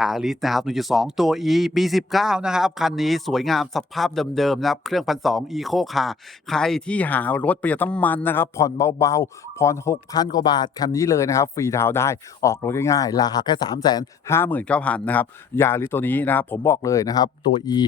ยาริสนะครับ1.2 ตัว E ปี19 นะครับ คันนี้สวยงามสภาพเดิมๆนะครับ เครื่องพันสองอีโคคาใครที่หารถประหยัดน้ำมันนะครับ ผ่อนเบาๆ ผ่อน 6,000 กว่าบาท คันนี้เลยนะครับ ฟรีทาวได้ออกรถง่ายๆ ราคาแค่ 359,000 นะครับ ยาริสตัวนี้นะครับ ผมบอกเลยนะครับ ตัว E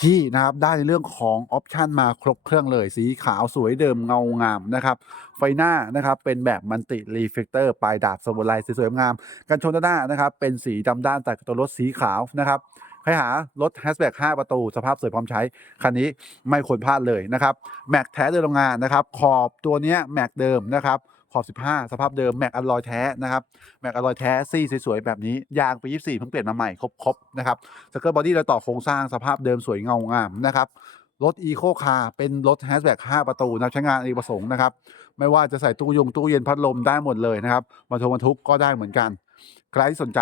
ที่นะครับได้ในเรื่องของออปชันมาครบเครื่องเลย สีขาวสวยเดิมเงางามนะครับ ไฟหน้านะครับเป็นแบบมันติรีเฟกเตอร์ปลายดาบสมุไรสวยๆงาม กันชนด้านหน้านะครับ เป็นสีดำด้านแต่ตัวรถสีขาวนะครับใครหารถแฮชแบ็ก5ประตู สภาพสวยพร้อมใช้ คันนี้ไม่ควรพลาดเลยนะครับแม็กแท้เดิมโรงงานนะครับ ขอบตัวนี้แม็กเดิมนะครับ ขอบ 15 สภาพเดิมแม็กอลลอยแท้นะครับแม็กอลลอยแท้ซี่สวยๆแบบนี้ยางปี 24 เพิ่งเปลี่ยนมาใหม่ครบๆนะครับสเกิร์ตบอดี้เราต่อโครงสร้างสภาพเดิมสวยเงางามนะครับรถอีโคคาร์เป็นรถแฮชแบ็ก5ประตูนะใช้งานอเนกประสงค์นะครับ ไม่ว่าจะใส่ตู้ยงตู้เย็นพัดลมได้หมดเลยนะครับมาทุบรรทุกก็ได้เหมือนกัน ใครที่สนใจ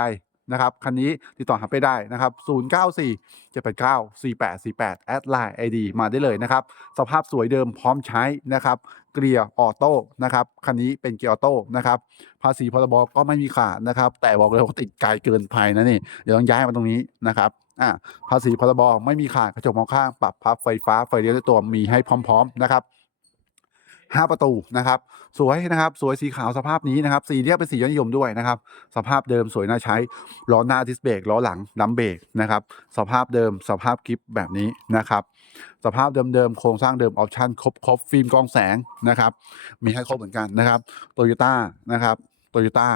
นะครับคันนี้ติดต่อหาไปได้นะครับ094 789 4848แอดไลน์ ID มาได้เลยนะครับ สภาพสวยเดิมพร้อมใช้นะครับ เกียร์ออโต้นะครับคันนี้เป็นเกียร์ออโต้นะครับ ภาษีพรบก็ไม่มีขาดนะครับ แต่บอกเลยว่าติดไกลเกินภัยนะนี่เดี๋ยวต้องย้ายมาตรงนี้นะครับอ่าภาษีพรบไม่มีขาดกระจกมองข้างปรับพับไฟฟ้าไฟเลี้ยวตัวมีให้พร้อม ๆ นะครับ ห้าประตูนะครับ สวยนะครับสวยสีขาวสภาพนี้นะครับสีเนี้ยเป็นสียอดนิยมด้วยนะครับ สภาพเดิมสวยน่าใช้ล้อหน้าดิสเบรกล้อหลังดัมเบรกนะครับสภาพเดิมสภาพกิฟแบบนี้นะครับ สภาพเดิมๆโครงสร้างเดิมออปชั่นครบครบฟิล์มกองแสงนะครับมีให้ครบเหมือนกันนะครับโตโยต้านะครับโตโยต้า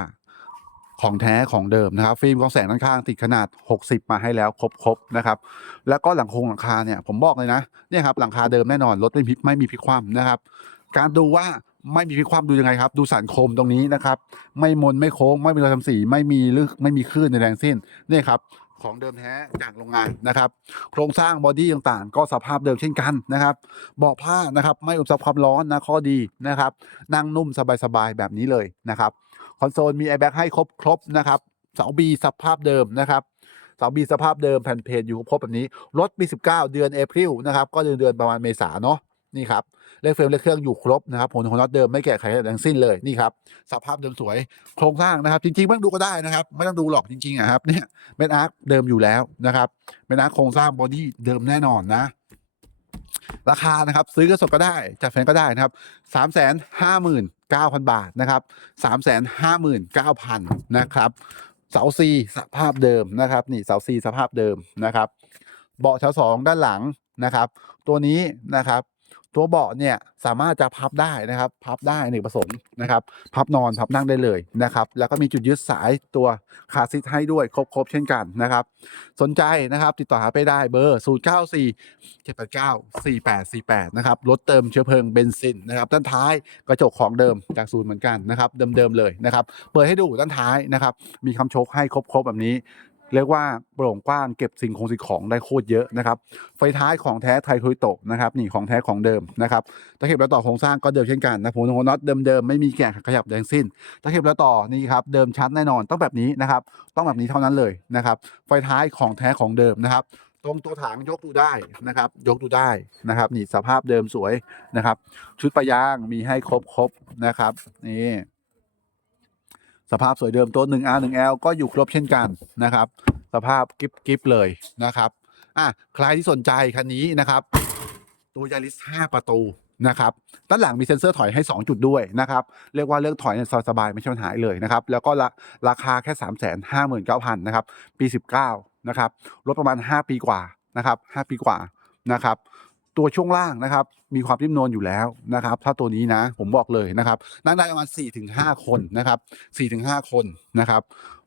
ของแท้ของเดิมนะครับฟิล์มกองแสงด้านข้างติดขนาด 60 มาให้แล้วครบครบนะครับ แล้วก็หลังโครงหลังคาเนี่ยผมบอกเลยนะเนี่ยครับหลังคาเดิมแน่นอนรถไม่พิไม่มีพิคว่ำนะครับ การดูว่าไม่มีพลิกคว่ำดูยังไงครับ ดูสันโคมตรงนี้นะครับ ไม่มนไม่โค้ง ไม่มีรอยทำสีไม่มีลึกไม่มีคลื่นในแรงสิ้นนี่ครับของเดิมแท้จากโรงงานนะครับ โครงสร้างบอดี้ต่างๆ ก็สภาพเดิมเช่นกันนะครับเบาะผ้านะครับไม่อุปสรรคความร้อนนะข้อดีนะครับ นั่งนุ่มสบายๆแบบนี้เลยนะครับคอนโซลมีแอร์แบ็กให้ครบครบนะครับเสาบีสภาพเดิมนะครับเสาบีสภาพเดิมแผ่นเพจอยู่ครบแบบนี้รถปี19 เดือนเอพริลนะครับก็เดือนเดือนประมาณเมษาเนาะ นี่ครับเลขเฟรมเลขเครื่องอยู่ครบนะครับผลของน็อตเดิมไม่แก้ไขอะไรทั้งสิ้นเลยนี่ครับสภาพเดิมสวยโครงสร้างนะครับ จริงๆไม่ต้องดูก็ได้นะครับ ไม่ต้องดูหรอกจริงๆอะครับเนี่ยเมนอาร์คเดิมอยู่แล้วนะครับเมนอาร์คโครงสร้างบอดี้เดิมแน่นอนนะราคานะครับซื้อก็สดก็ได้จัดแฟนก็ได้นะครับสามแสนห้าหมื่นเก้าพันบาทนะครับสามแสนห้าหมื่นเก้าพันนะครับเสาซีสภาพเดิมนะครับนี่เสาซีสภาพเดิมนะครับ เบาะชั้นสองด้านหลังนะครับ ตัวนี้นะครับ ตัวเบาะเนี่ยสามารถจะพับได้นะครับ พับได้ในกประสงค์นะครับ พับนอนพับนั่งได้เลยนะครับ แล้วก็มีจุดยึดสายตัวคาซิทให้ด้วยครบๆเช่นกันนะครับ สนใจนะครับติดต่อหาไปได้เบอร์ 0 9 4 7 8 9 4 8 4 8 นะครับรถเติมเชื้อเพลิงเบนซินนะครับด้านท้ายกระจกของเดิมจากศูนย์เหมือนกันนะครับ เดิมๆเลยนะครับ เปิดให้ดูด้านท้ายนะครับ มีคำโชคให้ครบๆแบบนี้ เรียกว่าโปร่งกว้างเก็บสิ่งคงสิ่งของได้โคตรเยอะนะครับ ไฟท้ายของแท้ไทยคุยโตะนะครับนี่ของแท้ของเดิมนะครับตะเข็บแล้วต่อโครงสร้างก็เดิมเช่นกันนะผมโน็อตเดิมๆไม่มีแกะขยับแดงสิ้นตะเข็บแล้วต่อนี่ครับเดิมชัดแน่นอนต้องแบบนี้นะครับ ต้องแบบนี้เท่านั้นเลยนะครับ ไฟท้ายของแท้ของเดิมนะครับ ตรงตัวถังยกดูได้นะครับ ยกดูได้นะครับ นี่สภาพเดิมสวยนะครับ ชุดปะยางมีให้ครบครบนะครับนี่ สภาพสวยเดิมตัว 1R 1L ก็อยู่ครบเช่นกันนะครับ สภาพกิฟกิฟเลยนะครับอะใครที่สนใจคันนี้นะครับ ตัวยาริส5ประตูนะครับด้านหลังมีเซ็นเซอร์ถอยให้ 2 จุดด้วยนะครับ เรียกว่าเรื่องถอยเนี่ยสบายไม่ใช่ปัญหาเลยนะครับ แล้วก็ราราคาแค่ 3 5 9 0 0 0 นะครับ ปี 19 นะครับรถประมาณ 5 ปีกว่านะครับ 5 ปีกว่านะครับ ตัวช่วงล่างนะครับ มีความนิ่มนวลอยู่แล้วนะครับ ถ้าตัวนี้นะ ผมบอกเลยนะครับ นั่งได้ประมาณ4-5 คนนะครับ4-5 คนนะครับ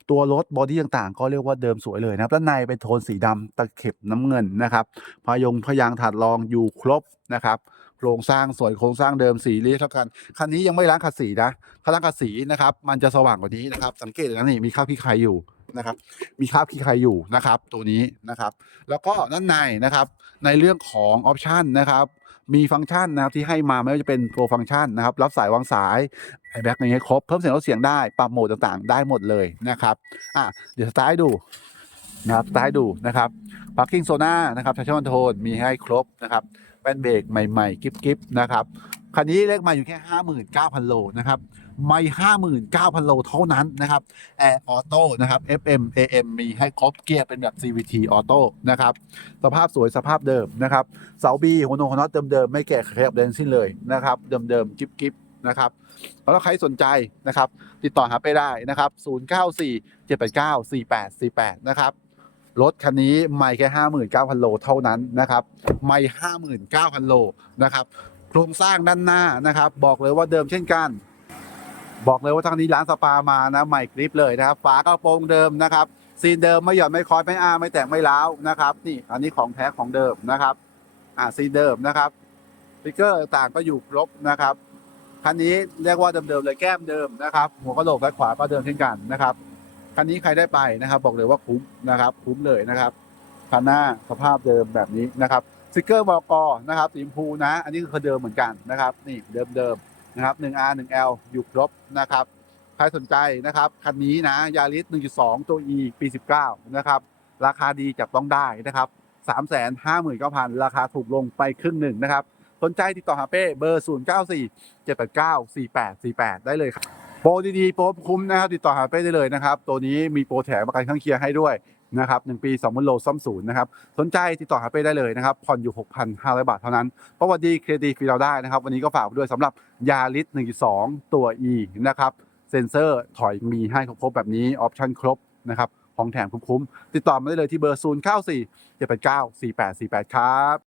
ตัวรถบอดี้ต่างๆ ก็เรียกว่าเดิมสวยเลยนะครับด้านในเป็นโทนสีดำตะเข็บน้ำเงินนะครับพายงพยางถาดรองอยู่ครบนะครับ โครงสร้างสวยโครงสร้างเดิมสีเรียกเท่ากัน คันนี้ยังไม่ล้างขัดสีนะถ้าล้างขัดสีนะครับ มันจะสว่างกว่านี้นะครับ สังเกตนะนี่มีคราบขี้ใครอยู่นะครับ มีคราบขี้ใครอยู่นะครับ ตัวนี้นะครับ แล้วก็ด้านในนะครับ ในเรื่องของออปชันนะครับมีฟังก์ชันนะครับที่ให้มาไม่ว่าจะเป็นโปรฟังก์ชันนะครับ รับสายวางสายไอแบ็กในให้ยครบ เพิ่มเสียงลดเสียงได้ ปรับโหมดต่างๆ ได้หมดเลยนะครับอะเดี๋ยวสตาร์ทดู นะครับสตาร์ทให้ดูนะครับ parking zona นะครับชัชวันโทนมีให้ครบนะครับแป้นเบรกใหม่ๆ กิ๊บๆนะครับคันนี้เลขมาอยู่แค่ 59,000 โลนะครับไม่ 59,000 โลเท่านั้นนะครับแอร์ออโต้นะครับ FM AM มีให้ครบเกียร์เป็นแบบ CVT ออโต้นะครับสภาพสวยสภาพเดิมนะครับเสาบีหัวโนหัวน็อตเดิมๆ ไม่แก่ขยับเดินสิ้นเลยนะครับเดิมๆ กิ๊บๆนะครับแล้วใครสนใจนะครับ ติดต่อหาไปได้นะครับ 094 789 4848 นะครับ รถคันนี้ไม่แค่ 59,000 โลเท่านั้นนะครับ ไม่59,000 โลนะครับ โครงสร้างด้านหน้านะครับ บอกเลยว่าเดิมเช่นกัน บอกเลยว่าทางนี้ร้านสปามานะใหม่กริปเลยนะครับ ฝากระโปรงเดิมนะครับ ซีนเดิมไม่หย่อนไม่คอยไม่อ้าไม่แตกไม่ร้าวนะครับ นี่อันนี้ของแท้ของเดิมนะครับ อ่าซีนเดิมนะครับสติ๊กเกอร์ต่างก็อยู่ครบนะครับคันนี้เรียกว่าเดิมๆเลยแก้มเดิมนะครับ หัวกระโหลกด้านขวาก็เดิมเช่นกันนะครับ คันนี้ใครได้ไปนะครับ บอกเลยว่าคุ้มนะครับ คุ้มเลยนะครับคันหน้าสภาพเดิมแบบนี้นะครับสติ๊กเกอร์บกอนะครับสีชมพูนะ อันนี้คือเดิมเหมือนกันนะครับ นี่เดิมๆนะครับ 1R 1L อยู่ครบนะครับใครสนใจนะครับคันนี้นะยาริส1.2 ตัว E ปี 19 นะครับ ราคาดีจับต้องได้นะครับ3 5 9 0 0 0 ราคาถูกลงไปครึ่งหนึ่งนะครับ สนใจติดต่อหาเป้เบอร์ 0 9 4 7 8 9 4 8 4 8 ได้เลยครับ โปรดีๆโปรคุ้มนะครับติดต่อหาเป้ได้เลยนะครับ ตัวนี้มีโปรแถมประกันข้างเคียงให้ด้วยนะครับ1ปี2 0 0 0โลซ่อมศูนย์นะครับสนใจติดต่อหาเป้ได้เลยนะครับผ่อนอยู่ 6,500 บาทเท่านั้นประวัติดีเครดิตฟรีเราได้นะครับ วันนี้ก็ฝากไว้ด้วยสำหรับยาริส1.2 ตัว E นะครับเซ็นเซอร์ถอยมีให้ครบแบบนี้ออปชั่นครบนะครับของแถมคุ้มๆติดต่อมาได้เลยที่เบอร์ 0 9 4 7 8 9 4 8 4 8 ครับ